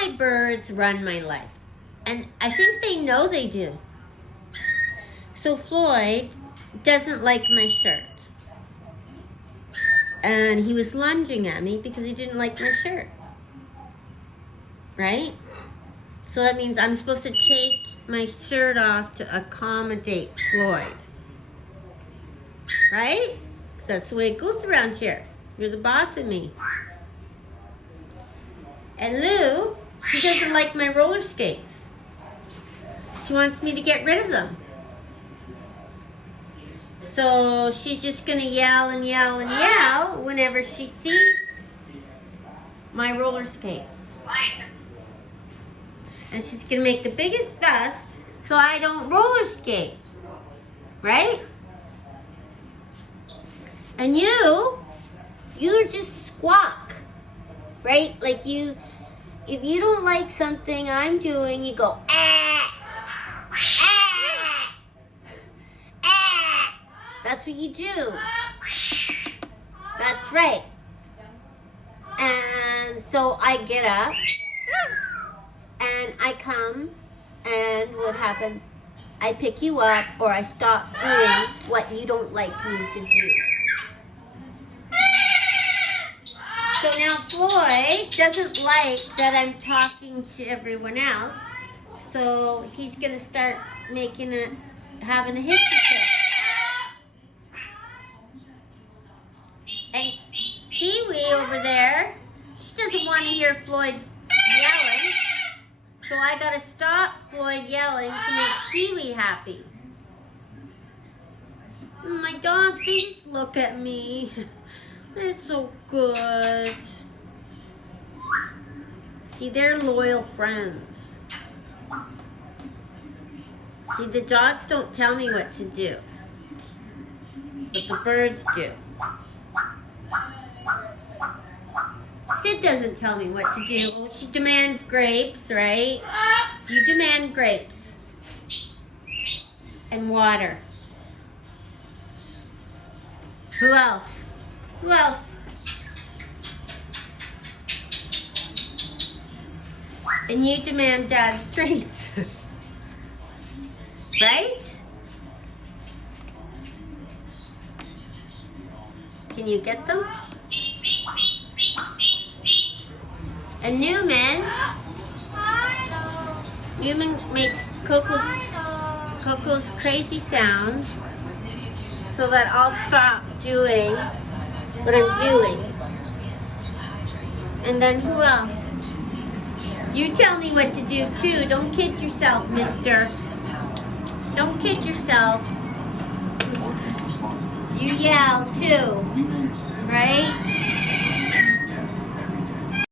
my birds run my life. And I think they know they do. So Floyd doesn't like my shirt. And he was lunging at me because he didn't like my shirt. Right? So that means I'm supposed to take my shirt off to accommodate Floyd. Right? Because that's the way it goes around here. You're the boss of me. And Lou, she doesn't like my roller skates. She wants me to get rid of them. So she's just going to yell and yell and yell whenever she sees my roller skates. And she's going to make the biggest fuss so I don't roller skate. Right? And you just squawk. Right? Like if you don't like something I'm doing, you go, ah, ah, ah. That's what you do. That's right. And so I get up and I come, and what happens? I pick you up, or I stop doing what you don't like me to do. So now Floyd doesn't like that I'm talking to everyone else, so he's gonna start having a hissy fit. And Kiwi over there, she doesn't want to hear Floyd yelling, so I gotta stop Floyd yelling to make Kiwi happy. My dogs, they just look at me. They're so good. See, they're loyal friends. See, the dogs don't tell me what to do, but the birds do. Sid doesn't tell me what to do. Well, she demands grapes, right? You demand grapes. And water. Who else? Who else? And you demand Dad's treats. Right? Can you get them? And Newman makes Coco's crazy sounds so that I'll stop doing what I'm doing. And then who else? You tell me what to do too. Don't kid yourself, mister. Don't kid yourself. You yell too.